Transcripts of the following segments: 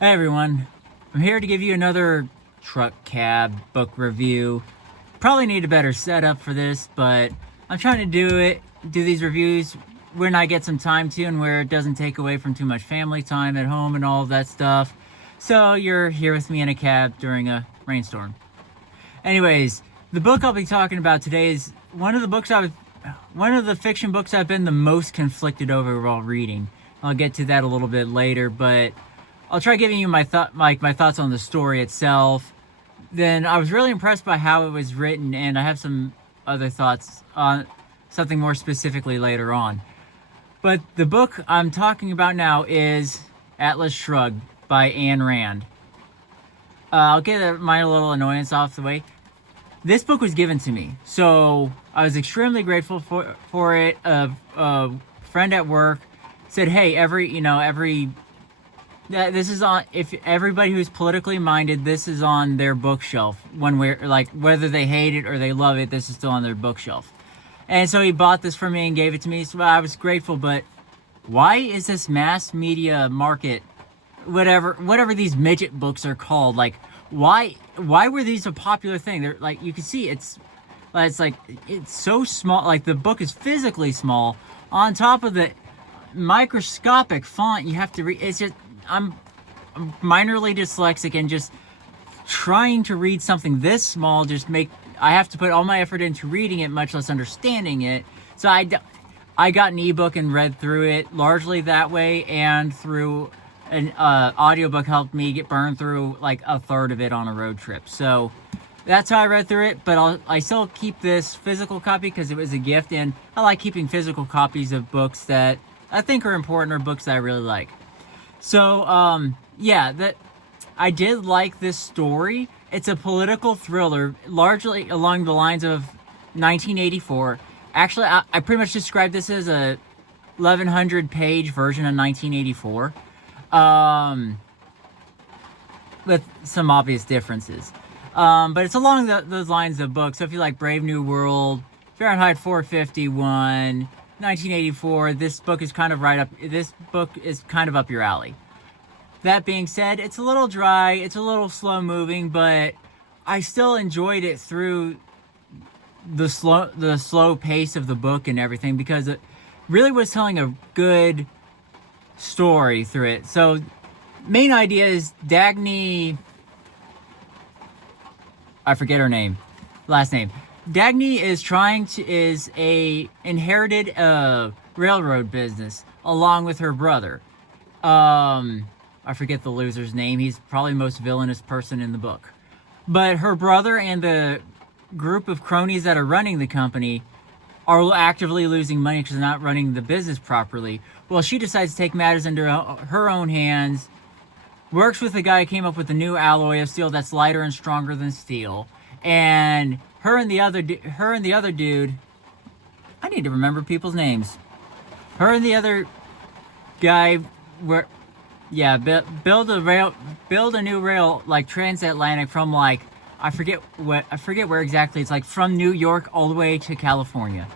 Hey everyone, I'm here to give you another truck cab book review. Probably need a better setup for this, but I'm trying to do these reviews when I get some time to and where it doesn't take away from too much family time at home and all of that stuff. So you're here with me in a cab during a rainstorm. Anyways, the book I'll be talking about today is one of the fiction books I've been the most conflicted over while reading. I'll get to that a little bit later, but I'll try giving you my thoughts on the story itself. Then I was really impressed by how it was written, and I have some other thoughts on something more specifically later on. But the book I'm talking about now is Atlas Shrugged by Ayn Rand. I'll get my little annoyance off the way. This book was given to me, so I was extremely grateful for it. A friend at work said, "Hey, this is on, if everybody who's politically minded, this is on their bookshelf. Whether they hate it or they love it, this is still on their bookshelf." And so he bought this for me and gave it to me, so I was grateful. But why is this mass media market, whatever these midget books are called, like why were these a popular thing? They're like, you can see it's so small. Like, the book is physically small. On top of the microscopic font you have to read, it's just, I'm minorly dyslexic, and just trying to read something this small I have to put all my effort into reading it, much less understanding it. So I got an ebook and read through it largely that way, and through an audiobook helped me get burned through like a third of it on a road trip. So that's how I read through it, but I still keep this physical copy because it was a gift, and I like keeping physical copies of books that I think are important, or books that I really like. So, yeah, I did like this story. It's a political thriller, largely along the lines of 1984. Actually, I pretty much described this as a 1,100-page version of 1984, with some obvious differences. But it's along those lines of books. So if you like Brave New World, Fahrenheit 451, 1984, this book is kind of up your alley. That being said, it's a little dry, it's a little slow moving, but I still enjoyed it through the slow pace of the book and everything, because it really was telling a good story through it. So main idea is Dagny, I forget her last name. Dagny inherited a railroad business along with her brother. I forget the loser's name. He's probably the most villainous person in the book. But her brother and the group of cronies that are running the company are actively losing money because they're not running the business properly. Well, she decides to take matters into her own hands, works with the guy who came up with the new alloy of steel that's lighter and stronger than steel. And her and the other dude, I need to remember people's names. Her and the other guy build a new rail, like transatlantic, from like I forget where exactly. It's like from New York all the way to California,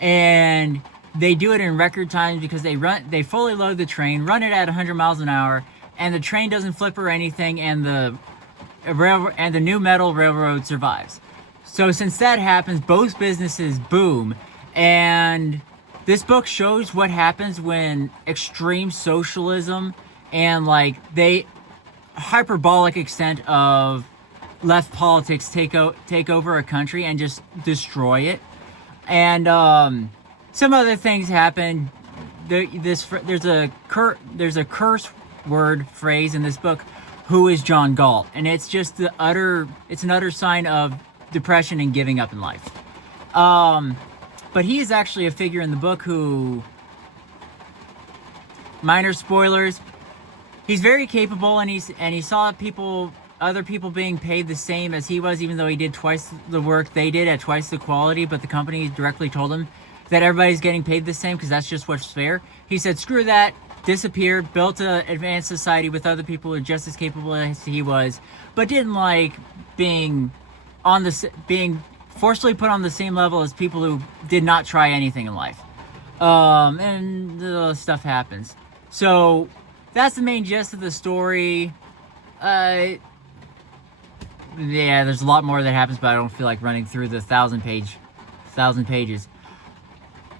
and they do it in record times because they fully load the train, run it at 100 miles an hour, and the train doesn't flip or anything, and the new metal railroad survives. So since that happens, both businesses boom, and this book shows what happens when extreme socialism and hyperbolic extent of left politics take over a country and just destroy it. And some other things happen. There's a curse word phrase in this book. Who is John Galt? And it's just an utter sign of depression and giving up in life. But he is actually a figure in the book who, minor spoilers, he's very capable, and he saw other people being paid the same as he was, even though he did twice the work they did at twice the quality. But the company directly told him that everybody's getting paid the same because that's just what's fair. He said, screw that, disappeared, built an advanced society with other people who are just as capable as he was, but didn't like being forcefully put on the same level as people who did not try anything in life. And stuff happens. So that's the main gist of the story. Yeah, there's a lot more that happens, but I don't feel like running through the 1,000 pages.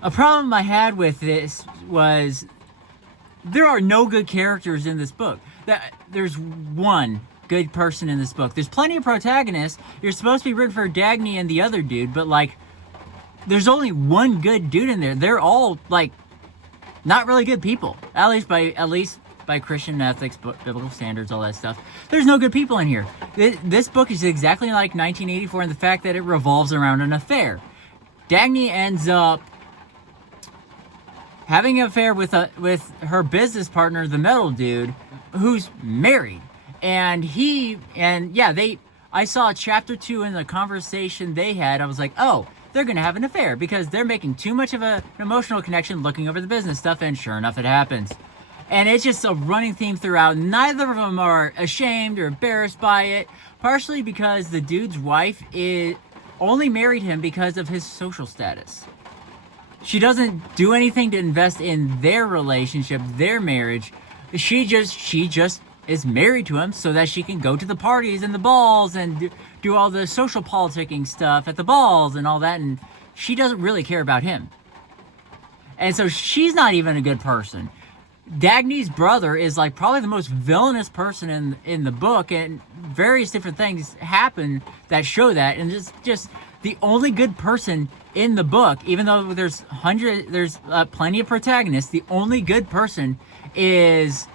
A problem I had with this was there are no good characters in this book. There's one good person in this book. There's plenty of protagonists. You're supposed to be rooting for Dagny and the other dude, but like, there's only one good dude in there. They're all like not really good people, at least by Christian ethics, biblical standards, all that stuff. There's no good people in here. This book is exactly like 1984 in the fact that it revolves around an affair. Dagny ends up having an affair with her business partner, the metal dude, who's married. And I saw chapter 2 in the conversation they had. I was like, oh, they're going to have an affair because they're making too much of an emotional connection looking over the business stuff, and sure enough, it happens. And it's just a running theme throughout. Neither of them are ashamed or embarrassed by it, partially because the dude's wife only married him because of his social status. She doesn't do anything to invest in their relationship, their marriage. She just is married to him so that she can go to the parties and the balls and do all the social politicking stuff at the balls and all that, and she doesn't really care about him. And so she's not even a good person. Dagny's brother is like probably the most villainous person in the book, and various different things happen that show that, and just the only good person in the book, even though there's plenty of protagonists, the only good person is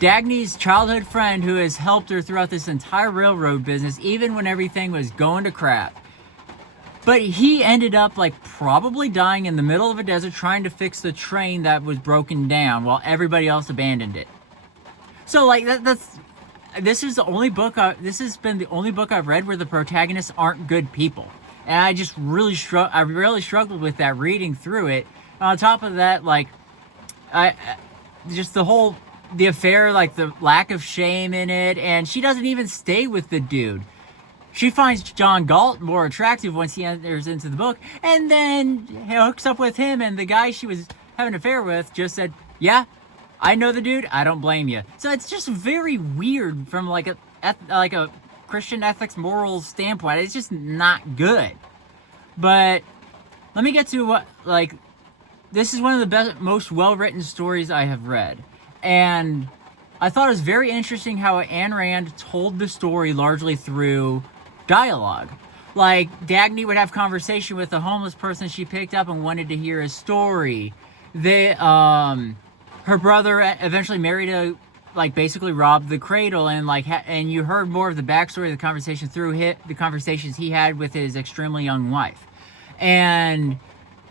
Dagny's childhood friend who has helped her throughout this entire railroad business, even when everything was going to crap. But he ended up like probably dying in the middle of a desert trying to fix the train that was broken down while everybody else abandoned it. So like this has been the only book I've read where the protagonists aren't good people. And I just really struggled with that reading through it. And on top of that, like the affair, like the lack of shame in it, and she doesn't even stay with the dude. She finds John Galt more attractive once he enters into the book, and then hooks up with him, and the guy she was having an affair with just said, yeah, I know the dude, I don't blame you. So it's just very weird from like a Christian ethics moral standpoint. It's just not good. But let me get to what, like, this is one of the best, most well-written stories I have read. And I thought it was very interesting how Ayn Rand told the story largely through dialogue. Like, Dagny would have conversation with a homeless person she picked up and wanted to hear his story. Her brother eventually married basically robbed the cradle, and and you heard more of the backstory of the conversation through the conversations he had with his extremely young wife. And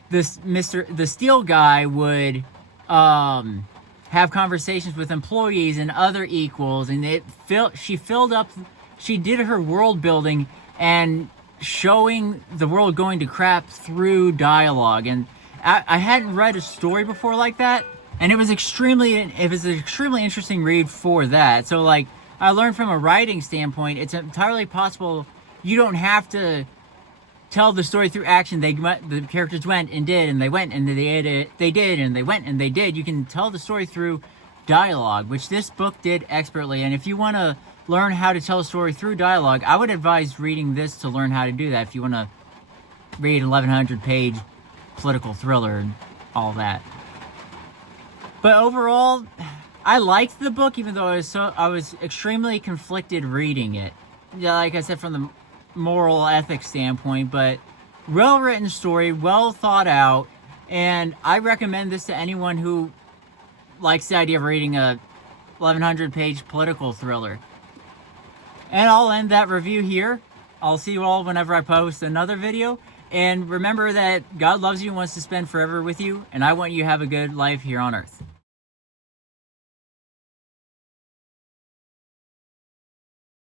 the steel guy would have conversations with employees and other equals, and she did her world building and showing the world going to crap through dialogue. And I hadn't read a story before like that, and it was an extremely interesting read for that. So like, I learned from a writing standpoint, it's entirely possible you don't have to tell the story through action. The characters went and did, and they went and they did, and they went and they did. You can tell the story through dialogue, which this book did expertly. And if you want to learn how to tell a story through dialogue, I would advise reading this to learn how to do that if you want to read an 1,100-page political thriller and all that. But overall, I liked the book, even though I was extremely conflicted reading it. Yeah, like I said, from the moral ethics standpoint, but well-written story, well thought out, and I recommend this to anyone who likes the idea of reading a 1,100-page political thriller. And I'll end that review here. I'll see you all whenever I post another video, and remember that God loves you and wants to spend forever with you, and I want you to have a good life here on earth.